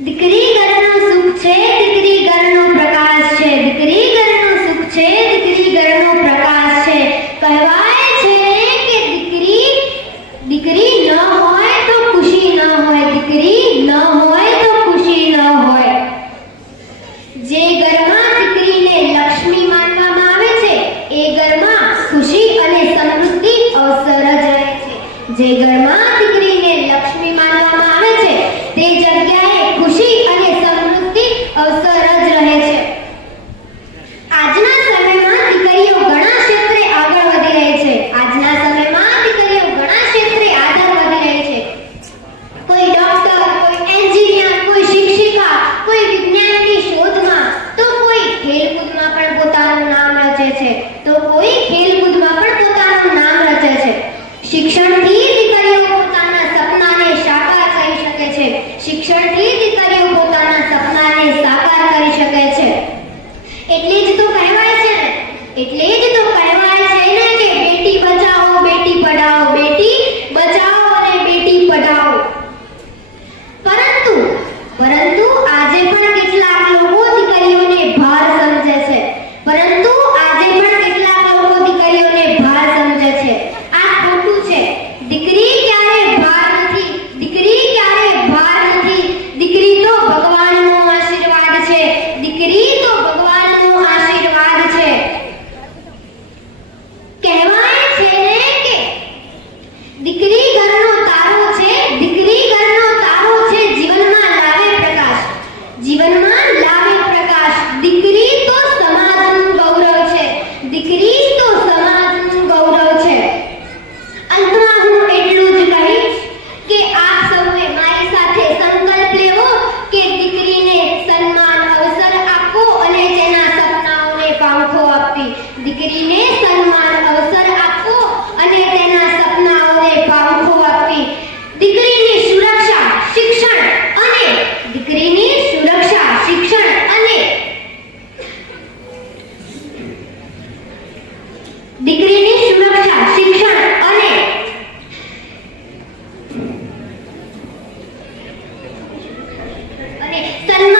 દીકરી ઘરનો સુખ છે, દીકરી ઘરનો પ્રકાશ છે, દીકરી ઘરનો સુખ છે, દીકરી ઘરનો પ્રકાશ છે. કહેવાય છે કે દીકરી ન હોય તો ખુશી ન હોય, દીકરી ન હોય તો ખુશી ન હોય. જે ઘરમાં દીકરીને લક્ષ્મી માનવામાં આવે છે એ ઘરમાં ખુશી અને સમૃદ્ધિ અવસર જ રહે છે. જે ઘરમાં દીકરીને લક્ષ્મી માનવામાં આવે છે તે જગ્યાએ ખુશી અને સમૃદ્ધિ અવસર જ રહે છે. આજના સમયમાં દીકરીઓ ઘણા ક્ષેત્રે આગળ વધી રહી છે. આજના સમયમાં દીકરીઓ ઘણા ક્ષેત્રે આગળ વધી રહી છે. કોઈ ડોક્ટર, કોઈ એન્જિનિયર, કોઈ શિક્ષિકા, કોઈ વિજ્ઞાનની શોધમાં, તો કોઈ ખેલકૂદમાં પણ પોતાનું નામ રચે છે, તો કોઈ ખેલકૂદમાં પણ પોતાનું નામ રચે છે. શિક્ષણથી દીકરીઓ પોતાના સપનાને સાકાર કરી શકે છે. શિક્ષણથી દીકરીઓ પોતાના સપનાને સાકાર કરી શકે છે. એટલે જ તો કહેવાય છે ને, એટલે જ તો કહેવાય છે ને કે બેટી બચાવો બેટી પઢાઓ, બેટી બચાવો અને બેટી પઢાઓ. પરંતુ આજે પણ કેટલાક લોકો દીકરીઓને ભાર સમજે છે. પરંતુ આજે પણ કેટલાક લોકો દીકરીઓને ભાર સમજે છે. આ ખોટું છે. દીકરી ક્યારે ભાર નથી, દીકરી ક્યારે ભાર નથી. દીકરી તો ભગવાનનો આશીર્વાદ છે, દીકરી તો ભગવાનનો આશીર્વાદ છે. કહેવાય છે ને કે દીકરી ઘરનો તારો છે, દીકરી ઘરનો તારો છે, જીવનમાં લાવે પ્રકાશ, જીવનમાં લાવે પ્રકાશ. દીકરી તો સમાજનું ગૌરવ છે, દીકરી તો સમાજનું ગૌરવ છે. અંતમાં હું એટલું જ કહીશ કે આપ સૌએ મારી સાથે સંકલ્પ લેવો કે દીકરીને સન્માન અવસર આપવો અને તેના સપનાઓને પાંખો આપવી. દીકરીને સન્માન અવસર આપવો અને તેના સપનાઓને પાંખો આપવી. દીકરીની સુરક્ષા, શિક્ષણ અને દીકરીની સુરક્ષા, શિક્ષણ અને દીકરીની સુરક્ષા, શિક્ષણ અને સન્માન